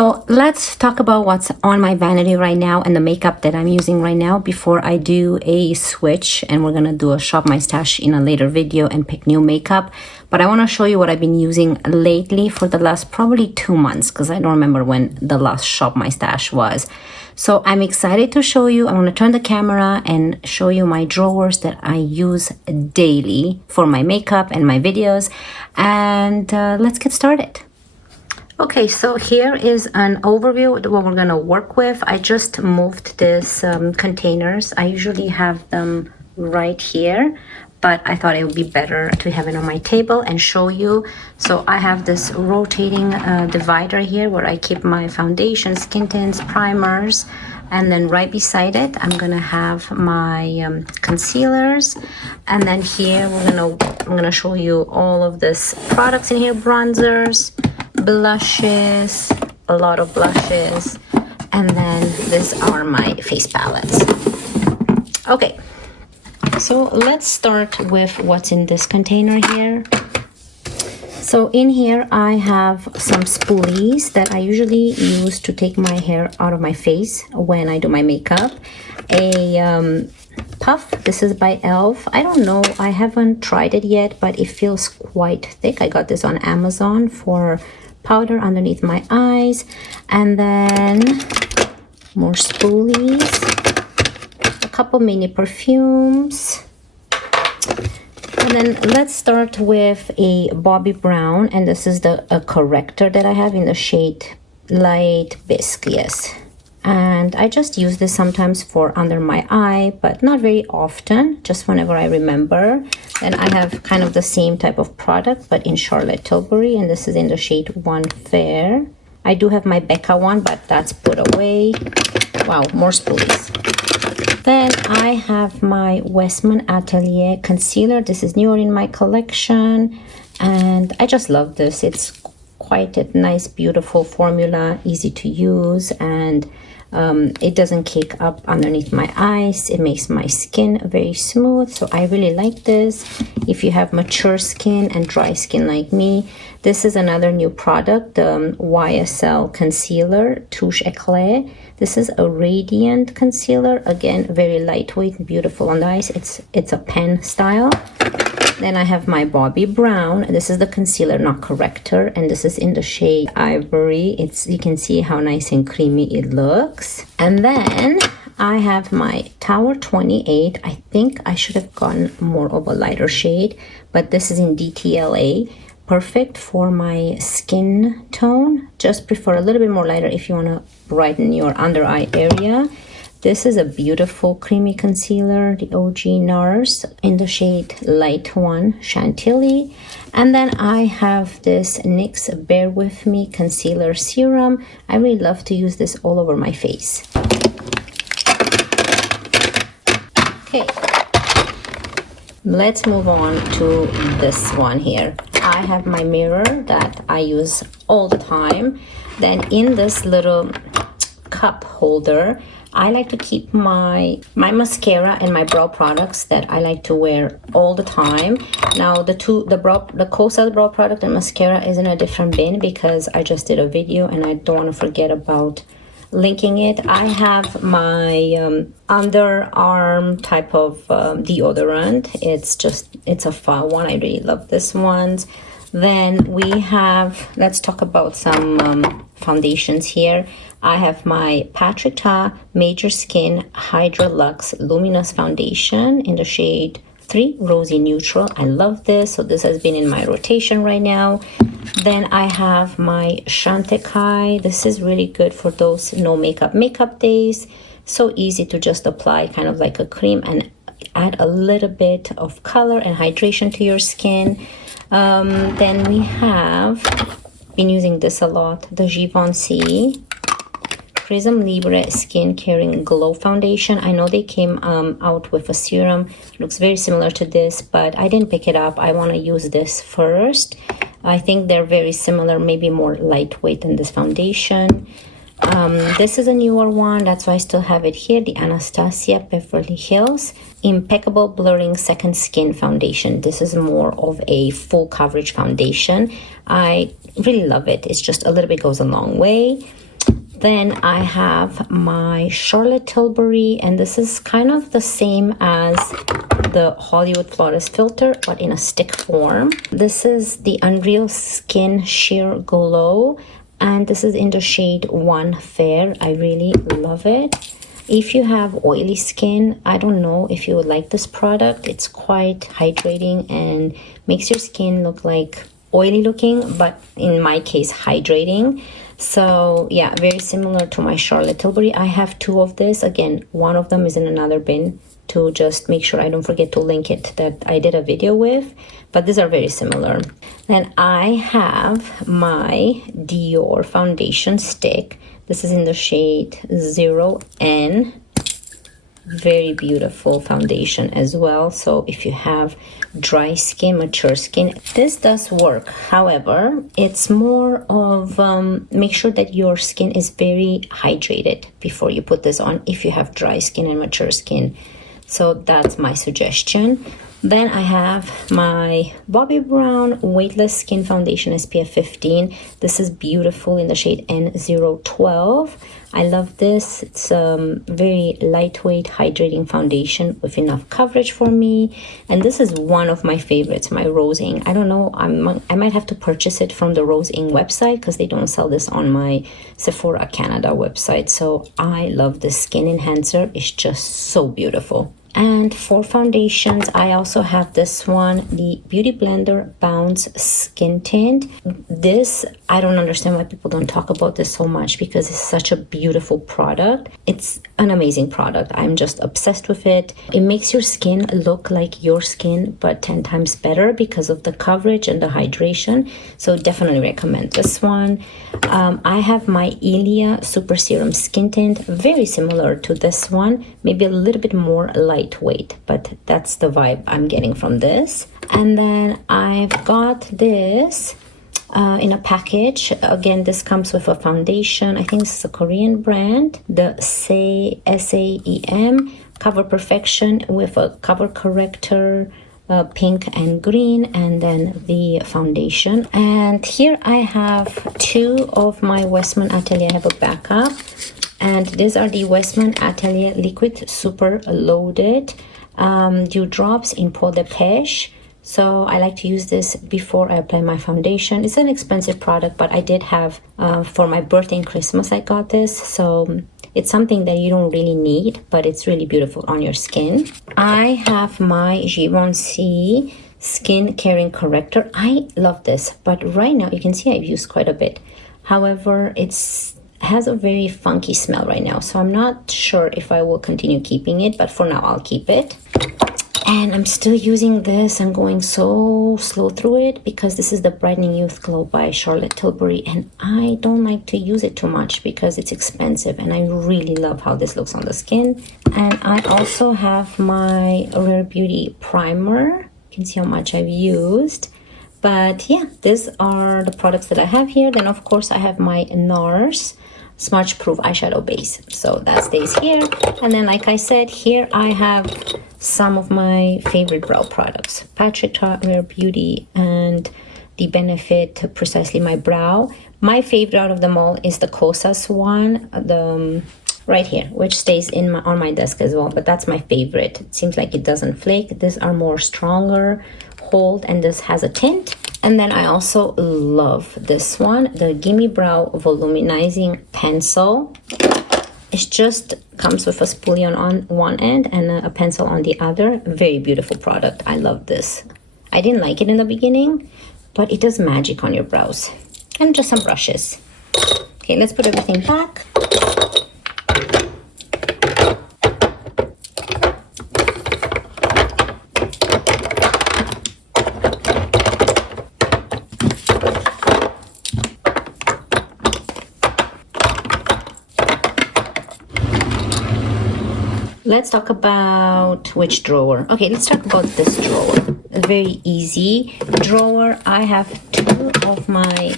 So let's talk about what's on my vanity right now and the makeup that I'm using right now before I do a switch, and we're gonna do a shop my stash in a later video and pick new makeup. But I want to show you what I've been using lately for the last probably 2 months, because I don't remember when the last shop my stash was. So I'm excited to show you. I'm going to turn the camera and show you my drawers that I use daily for my makeup and my videos. And let's get started. Okay, so here is an overview of what we're gonna work with. I just moved these containers. I usually have them right here, but I thought it would be better to have it on my table and show you. So I have this rotating divider here where I keep my foundation, skin tints, primers, and then right beside it, I'm gonna have my concealers. And then here I'm gonna show you all of this products in here, bronzers, blushes, a lot of blushes, and then these are my face palettes. Okay, so let's start with what's in this container here. So in here I have some spoolies that I usually use to take my hair out of my face when I do my makeup. A puff, this is by e.l.f. I don't know, I haven't tried it yet, but it feels quite thick. I got this on Amazon for powder underneath my eyes. And then more spoolies, a couple mini perfumes. And then let's start with a Bobbi Brown, and this is a corrector that I have in the shade Light Bisque, yes. And I just use this sometimes for under my eye, but not very often, just whenever I remember. Then I have kind of the same type of product, but in Charlotte Tilbury, and this is in the shade One Fair. I do have my Becca one, but that's put away. Wow, more spoolies. Then I have my Westman Atelier concealer. This is newer in my collection, and I just love this. It's quite a nice, beautiful formula, easy to use, and it doesn't cake up underneath my eyes. It makes my skin very smooth, so I really like this. If you have mature skin and dry skin like me, this is another new product, the YSL Concealer Touche Eclat. This is a radiant concealer, again very lightweight and beautiful on the eyes. It's a pen style. Then I have my Bobbi Brown. This is the concealer, not corrector, and this is in the shade Ivory. You can see how nice and creamy it looks. And then I have my Tower 28. I think I should have gotten more of a lighter shade, but this is in DTLA. Perfect for my skin tone. Just prefer a little bit more lighter if you want to brighten your under eye area. This is a beautiful creamy concealer, the OG NARS in the shade Light One Chantilly. And then I have this NYX Bear With Me Concealer Serum. I really love to use this all over my face. Okay, let's move on to this one here. I have my mirror that I use all the time. Then in this little cup holder, I like to keep my mascara and my brow products that I like to wear all the time. Now the Kosas brow product and mascara is in a different bin because I just did a video and I don't want to forget about linking it. I have my underarm type of deodorant. It's a fun one. I really love this one. Then we have, let's talk about some foundations here. I have my Patrick Ta Major Skin Hydra Luxe Luminous Foundation in the shade 3 Rosy Neutral. I love this, so this has been in my rotation right now. Then I have my Chantecaille. This is really good for those no makeup days. So easy to just apply, kind of like a cream, and add a little bit of color and hydration to your skin. Then we have been using this a lot, the Givenchy Prism Libre Skin Caring Glow Foundation. I know they came out with a serum. It looks very similar to this, but I didn't pick it up. I want to use this first. I think they're very similar, maybe more lightweight than this foundation. This is a newer one, that's why I still have it here, the Anastasia Beverly Hills Impeccable Blurring Second Skin Foundation. This is more of a full coverage foundation. I really love it. It's just a little bit goes a long way. Then I have my Charlotte Tilbury, and this is kind of the same as the Hollywood Flawless filter, but in a stick form. This is the Unreal Skin Sheer Glow, and this is in the shade 1 Fair. I really love it. If you have oily skin, I don't know if you would like this product. It's quite hydrating and makes your skin look like oily looking, but in my case, hydrating. So yeah, very similar to my Charlotte Tilbury. I have 2 of this. Again, one of them is in another bin to just make sure I don't forget to link it that I did a video with, but these are very similar. Then I have my Dior foundation stick. This is in the shade 0N. Very beautiful foundation as well. So if you have dry skin, mature skin, this does work. However, it's more of make sure that your skin is very hydrated before you put this on if you have dry skin and mature skin. So that's my suggestion. Then I have my Bobbi Brown Weightless Skin Foundation SPF 15. This is beautiful in the shade N012. I love this. It's very lightweight, hydrating foundation with enough coverage for me. And this is one of my favorites, my Rose Ink. I don't know, I might have to purchase it from the Rose Ink website because they don't sell this on my Sephora Canada website. So I love this skin enhancer. It's just so beautiful. And for foundations, I also have this one, the Beauty Blender Bounce Skin Tint. This, I don't understand why people don't talk about this so much because it's such a beautiful product. It's an amazing product. I'm just obsessed with it. It makes your skin look like your skin, but 10 times better because of the coverage and the hydration. So definitely recommend this one. I have my Ilia Super Serum Skin Tint, very similar to this one, maybe a little bit more lightweight, but that's the vibe I'm getting from this. And then I've got this in a package. Again, this comes with a foundation. I think this is a Korean brand, the SAEM Cover Perfection with a cover corrector, pink and green, and then the foundation. And here I have 2 of my Westman Atelier. I have a backup, and these are the Westman Atelier Liquid Super Loaded Dew Drops in Peau de Pêche. So I like to use this before I apply my foundation. It's an expensive product, but I did have for my birthday and Christmas I got this. So it's something that you don't really need, but it's really beautiful on your skin. I have my Givenchy Skin Caring Corrector. I love this, but right now you can see I've used quite a bit. However, it has a very funky smell right now, so I'm not sure if I will continue keeping it, but for now I'll keep it. And I'm still using this. I'm going so slow through it because this is the Brightening Youth Glow by Charlotte Tilbury, and I don't like to use it too much because it's expensive, and I really love how this looks on the skin. And I also have my Rare Beauty Primer. You can see how much I've used. But yeah, these are the products that I have here. Then of course I have my NARS Smudge Proof Eyeshadow Base. So that stays here. And then like I said, here I have some of my favorite brow products. Patrick Ta Rare Beauty and the Benefit Precisely My Brow. My favorite out of them all is the Kosas one, the right here, which stays in on my desk as well, but that's my favorite. It seems like it doesn't flake. These are more stronger hold, and this has a tint. And then I also love this one, the Gimme Brow Volumizing Pencil. It just comes with a spoolie on one end and a pencil on the other. Very beautiful product. I love this. I didn't like it in the beginning, but it does magic on your brows. And just some brushes. Okay, let's put everything back. Let's talk about which drawer. Okay, let's talk about this drawer. A very easy drawer. I have 2 of my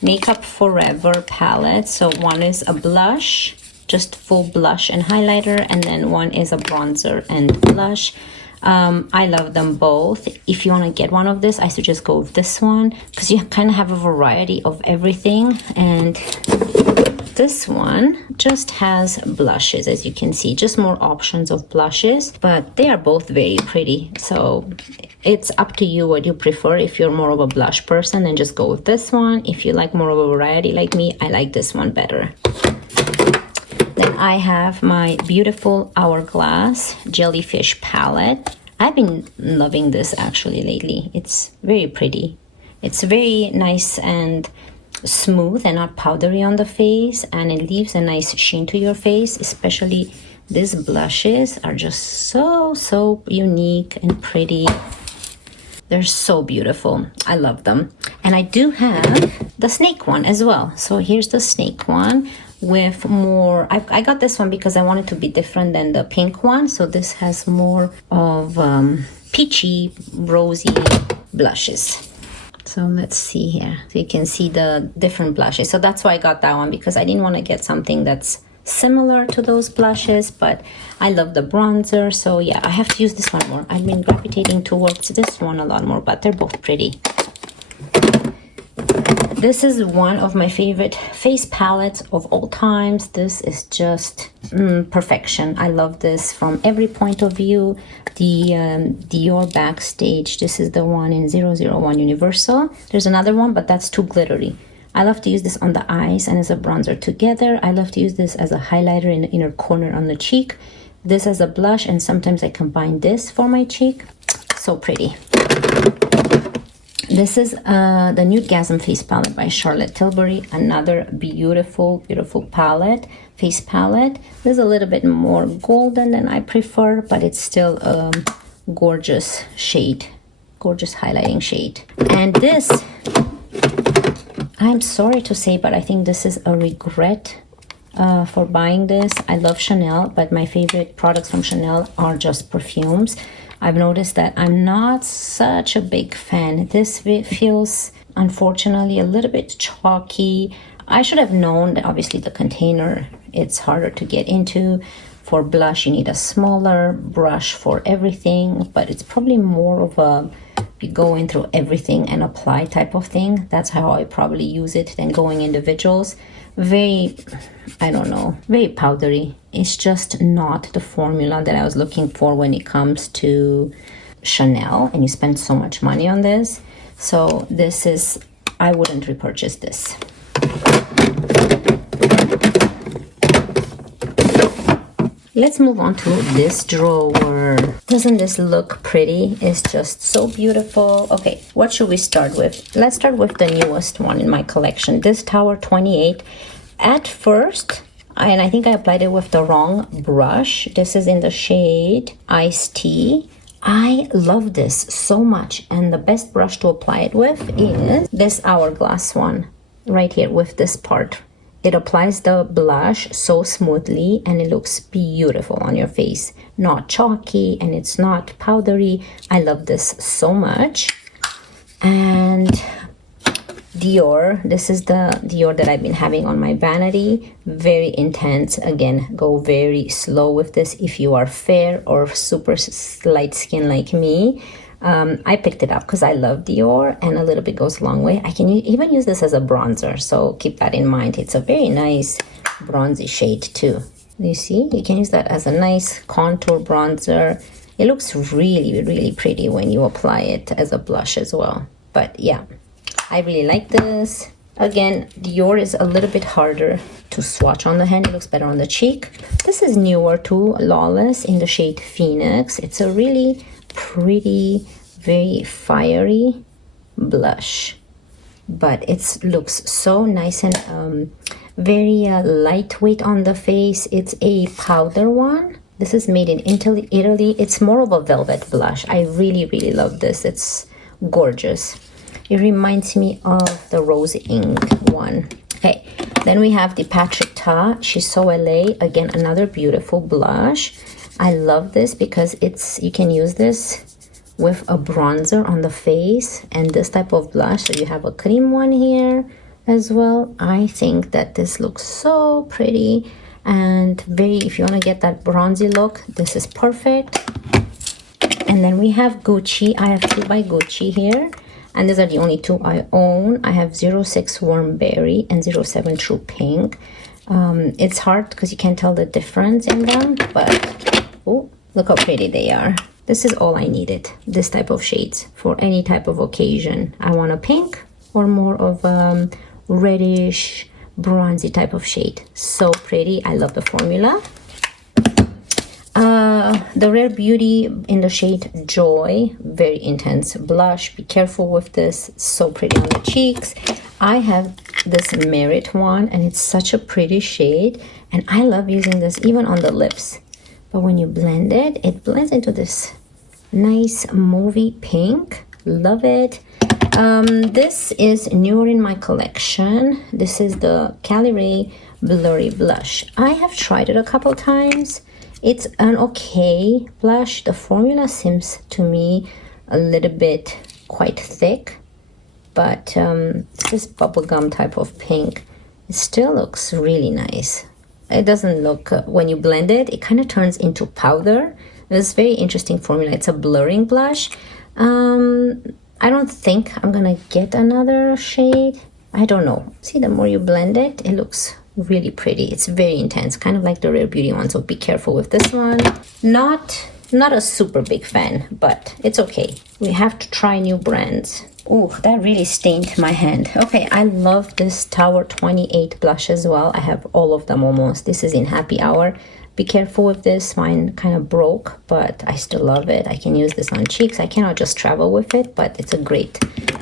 Makeup Forever palettes. So one is a blush, just full blush and highlighter, and then one is a bronzer and blush. I love them both. If you want to get one of this, I suggest go with this one because you kind of have a variety of everything. And This one just has blushes, as you can see, just more options of blushes, but they are both very pretty. So it's up to you what you prefer. If you're more of a blush person, then just go with this one. If you like more of a variety like me, I like this one better. Then I have my beautiful Hourglass Jellyfish palette. I've been loving this actually lately. It's very pretty. It's very nice and smooth and not powdery on the face, and it leaves a nice sheen to your face. Especially these blushes are just so unique and pretty. They're so beautiful. I love them. And I do have the snake one as well. So here's the snake one with more. I got this one because I wanted to be different than the pink one. So this has more of peachy, rosy blushes. So let's see here. So you can see the different blushes. So that's why I got that one, because I didn't want to get something that's similar to those blushes, but I love the bronzer. So yeah, I have to use this one more. I've been gravitating towards this one a lot more, but they're both pretty. This is one of my favorite face palettes of all times. This is just perfection. I love this from every point of view. The Dior Backstage, this is the one in 001 Universal. There's another one, but that's too glittery. I love to use this on the eyes and as a bronzer together. I love to use this as a highlighter in the inner corner on the cheek. This as a blush, and sometimes I combine this for my cheek. So pretty. This is the Nudegasm Face Palette by Charlotte Tilbury. Another beautiful palette, face palette. This is a little bit more golden than I prefer, but it's still a gorgeous shade, gorgeous highlighting shade. And this, I'm sorry to say, but I think this is a regret for buying this. I love Chanel, but my favorite products from Chanel are just perfumes. I've noticed that I'm not such a big fan. This feels, unfortunately, a little bit chalky. I should have known that obviously the container, it's harder to get into. For blush, you need a smaller brush for everything, but it's probably more of a you go in through everything and apply type of thing. That's how I probably use it than going individuals. Very, I don't know, very powdery. It's just not the formula that I was looking for when it comes to Chanel, and you spend so much money on this. So this is, I wouldn't repurchase this. Let's move on to this drawer. Doesn't this look pretty? It's just so beautiful. Okay, what should we start with? Let's start with the newest one in my collection, this Tower 28. At first, and I think I applied it with the wrong brush. This is in the shade Iced Tea. I love this so much, and the best brush to apply it with is this Hourglass one right here with this part. It applies the blush so smoothly, and it looks beautiful on your face. Not chalky, and it's not powdery. I love this so much. And Dior, this is the Dior that I've been having on my Vanity. Very intense. Again, go very slow with this if you are fair or super light skin like me. I picked it up because I love Dior, and a little bit goes a long way. I can even use this as a bronzer, so keep that in mind. It's a very nice bronzy shade too. You see, you can use that as a nice contour bronzer. It looks really pretty when you apply it as a blush as well. But yeah, I really like this. Again, Dior is a little bit harder to swatch on the hand. It looks better on the cheek. This is newer too, Lawless, in the shade Phoenix. It's a really pretty, very fiery blush, but it looks so nice and very lightweight on the face. It's a powder one. This is made in Italy. It's more of a velvet blush. I really love this. It's gorgeous. It reminds me of the Rose Ink one. Okay, then we have the Patrick Ta She's So LA. Again, another beautiful blush. I love this because you can use this with a bronzer on the face and this type of blush. So you have a cream one here as well. I think that this looks so pretty and very, if you want to get that bronzy look, this is perfect. And then we have Gucci. I have two by Gucci here, and these are the only two I own. I have 06 Warm Berry and 07 True Pink. It's hard because you can't tell the difference in them, but oh, look how pretty they are. This is all I needed, this type of shades for any type of occasion. I want a pink or more of reddish bronzy type of shade. So pretty. I love the formula. The Rare Beauty in the shade Joy, very intense blush. Be careful with this, so pretty on the cheeks. I have this Merit one and it's such a pretty shade, and I love using this even on the lips. But when you blend it, it blends into this nice movie pink. Love it. This is newer in my collection. This is the Calgary Blurry Blush. I have tried it a couple times. It's an okay blush. The formula seems to me a little bit quite thick, but this bubblegum type of pink, it still looks really nice. It doesn't look, when you blend it, it kind of turns into powder. It's very interesting formula. It's a blurring blush. I don't think I'm gonna get another shade. I don't know. See, the more you blend it, it looks really pretty. It's very intense, kind of like the Rare Beauty one, so be careful with this one. Not a super big fan, but it's okay. We have to try new brands. Oh, that really stained my hand. Okay, I love this Tower 28 blush as well. I have all of them almost. This is in Happy Hour. Be careful with this. Mine kind of broke, but I still love it. I can use this on cheeks. I cannot just travel with it, but it's a great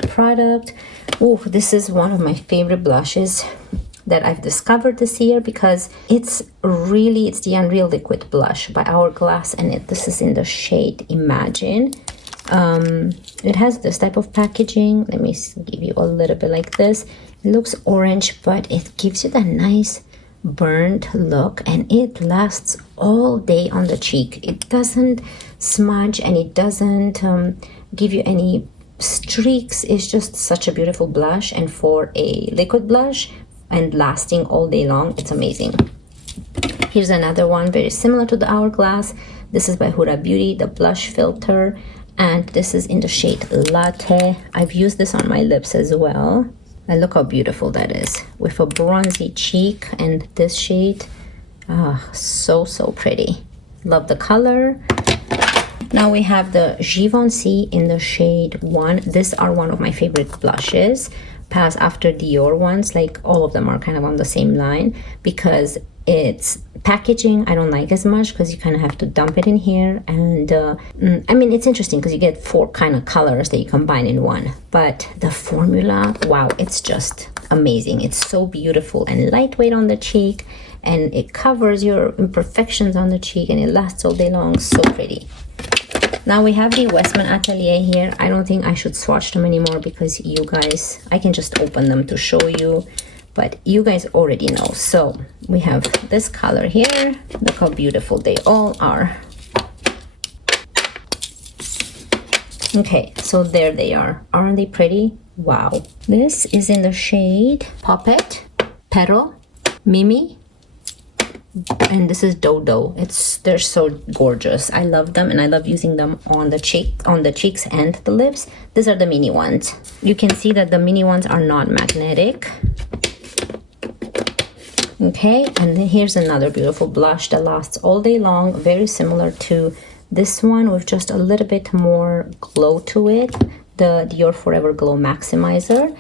product. Oh, this is one of my favorite blushes that I've discovered this year because it's the Unreal Liquid Blush by Hourglass, and this is in the shade Imagine. It has this type of packaging. Let me give you a little bit like this. It looks orange, but it gives you that nice burnt look, and it lasts all day on the cheek. It doesn't smudge and it doesn't give you any streaks. It's just such a beautiful blush, and for a liquid blush and lasting all day long, it's amazing. Here's another one very similar to the Hourglass. This is by Huda Beauty, the blush filter, and this is in the shade Latte. I've used this on my lips as well, and look how beautiful that is with a bronzy cheek. And this shade, so pretty. Love the color. Now we have the Givenchy in the shade 1. These are one of my favorite blushes, pass after Dior ones. Like all of them are kind of on the same line because it's packaging I don't like as much because you kind of have to dump it in here, and I mean, it's interesting because you get 4 kind of colors that you combine in one, but the formula, wow, it's just amazing. It's so beautiful and lightweight on the cheek, and it covers your imperfections on the cheek, and it lasts all day long. So pretty. Now we have the Westman Atelier here. I don't think I should swatch them anymore because you guys, I can just open them to show you, but you guys already know. So we have this color here. Look how beautiful they all are. Okay, so there they are. Aren't they pretty? Wow. This is in the shade Puppet, Petal, Mimi, and this is Dodo. They're so gorgeous. I love them, and I love using them on the cheeks and the lips. These are the mini ones. You can see that the mini ones are not magnetic. Okay, and then here's another beautiful blush that lasts all day long, very similar to this one with just a little bit more glow to it, the Dior Forever Glow Maximizer.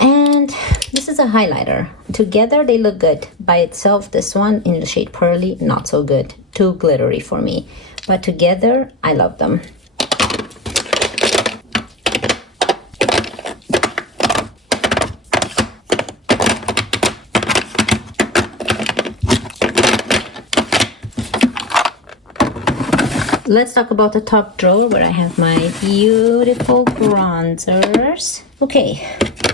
And this is a highlighter. Together they look good. By itself, this one in the shade Pearly, not so good. Too glittery for me. But together, I love them. Let's talk about the top drawer where I have my beautiful bronzers. Okay,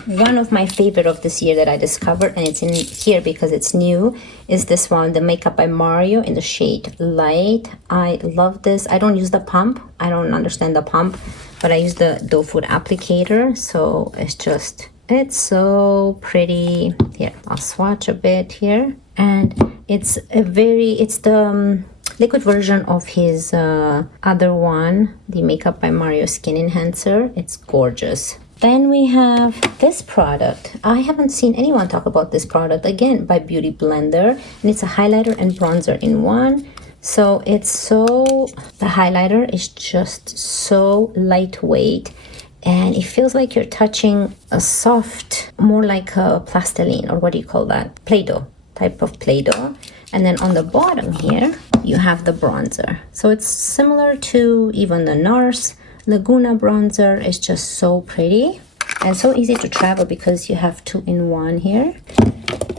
one of my favorite of this year that I discovered, and it's in here because it's new, is this one, the Makeup by Mario in the shade Light. I love this. I don't use the pump. I don't understand the pump, but I use the doe foot applicator. So it's so pretty. Here, I'll swatch a bit here. And it's the liquid version of his other one, the Makeup by Mario Skin Enhancer. It's gorgeous. Then we have this product. I haven't seen anyone talk about this product, again by Beauty Blender, and it's a highlighter and bronzer in one. So the highlighter is just so lightweight, and it feels like you're touching a soft, more like a plastiline, or what do you call that? Play-Doh, type of Play-Doh. And then on the bottom here, you have the bronzer. So it's similar to even the NARS Laguna bronzer. It's just so pretty and so easy to travel because you have 2-in-1 here.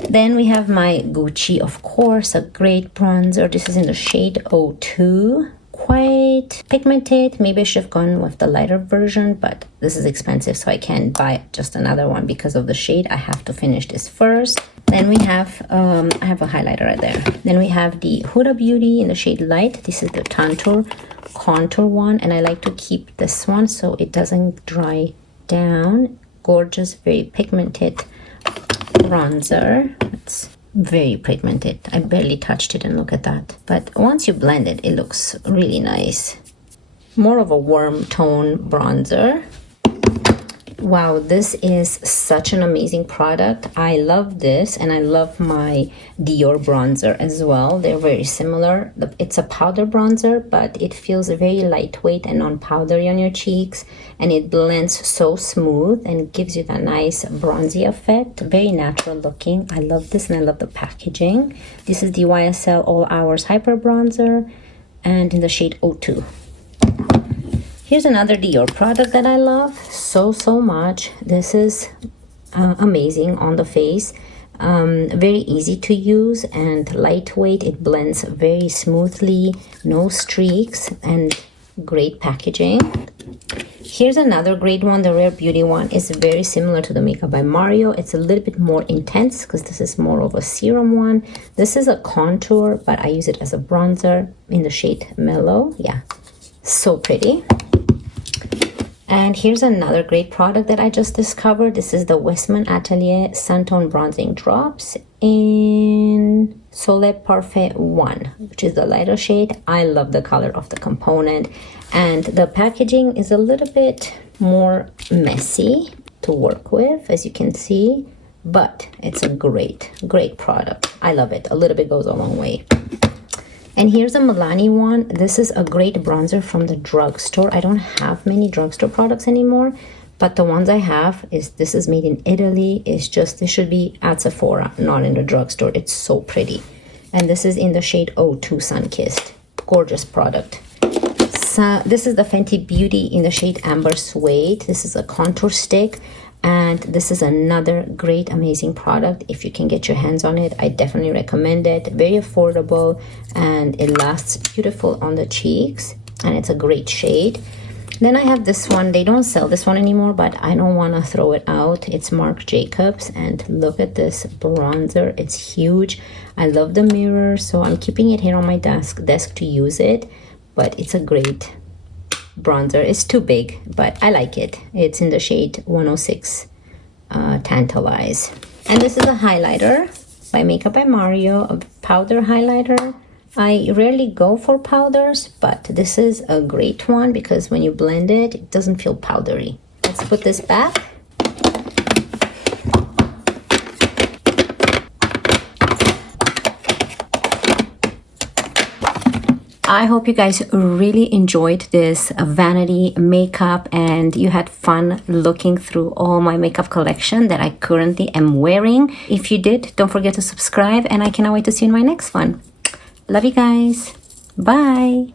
Then we have my Gucci, of course, a great bronzer. This is in the shade 02. Quite pigmented. Maybe I should have gone with the lighter version, but this is expensive, so I can't buy just another one because of the shade. I have to finish this first. Then we have, I have a highlighter right there. Then we have the Huda Beauty in the shade Light. This is the contour one, and I like to keep this one so it doesn't dry down. Gorgeous, very pigmented bronzer. It's very pigmented. I barely touched it, and look at that. But once you blend it, it looks really nice. More of a warm tone bronzer. Wow, this is such an amazing product. I love this, and I love my Dior bronzer as well. They're very similar. It's a powder bronzer, but it feels very lightweight and non-powdery on your cheeks, and it blends so smooth and gives you that nice bronzy effect. Very natural looking. I love this, and I love the packaging. This is the YSL All Hours Hyper Bronzer, and in the shade 02. Here's another Dior product that I love so much. This is amazing on the face. Very easy to use and lightweight. It blends very smoothly, no streaks, and great packaging. Here's another great one. The Rare Beauty one is very similar to the Makeup by Mario. It's a little bit more intense because this is more of a serum one. This is a contour, but I use it as a bronzer in the shade Mellow. Yeah, so pretty. And here's another great product that I just discovered. This is the Westman Atelier Suntone Bronzing Drops in Soleil Parfait 1, which is the lighter shade. I love the color of the component, and the packaging is a little bit more messy to work with, as you can see, but it's a great product. I love it. A little bit goes a long way. And here's a Milani one. This is a great bronzer from the drugstore. I don't have many drugstore products anymore, but the ones I have this is made in Italy. It's just, this should be at Sephora, not in the drugstore. It's so pretty. And this is in the shade 02 Sunkissed. Gorgeous product. So this is the Fenty Beauty in the shade Amber Suede. This is a contour stick. And this is another great, amazing product. If you can get your hands on it, I definitely recommend it. Very affordable, and it lasts beautiful on the cheeks, and it's a great shade. Then I have this one. They don't sell this one anymore, but I don't want to throw it out. It's Marc Jacobs, and look at this bronzer. It's huge. I love the mirror, so I'm keeping it here on my desk to use it, but it's a great bronzer. It's too big, but I like it. It's in the shade 106 Tantalize. And this is a highlighter by Makeup by Mario, a powder highlighter. I rarely go for powders, but this is a great one because when you blend it, it doesn't feel powdery. Let's put this back. I hope you guys really enjoyed this Vanity makeup and you had fun looking through all my makeup collection that I currently am wearing. If you did, don't forget to subscribe, and I cannot wait to see you in my next one. Love you guys. Bye.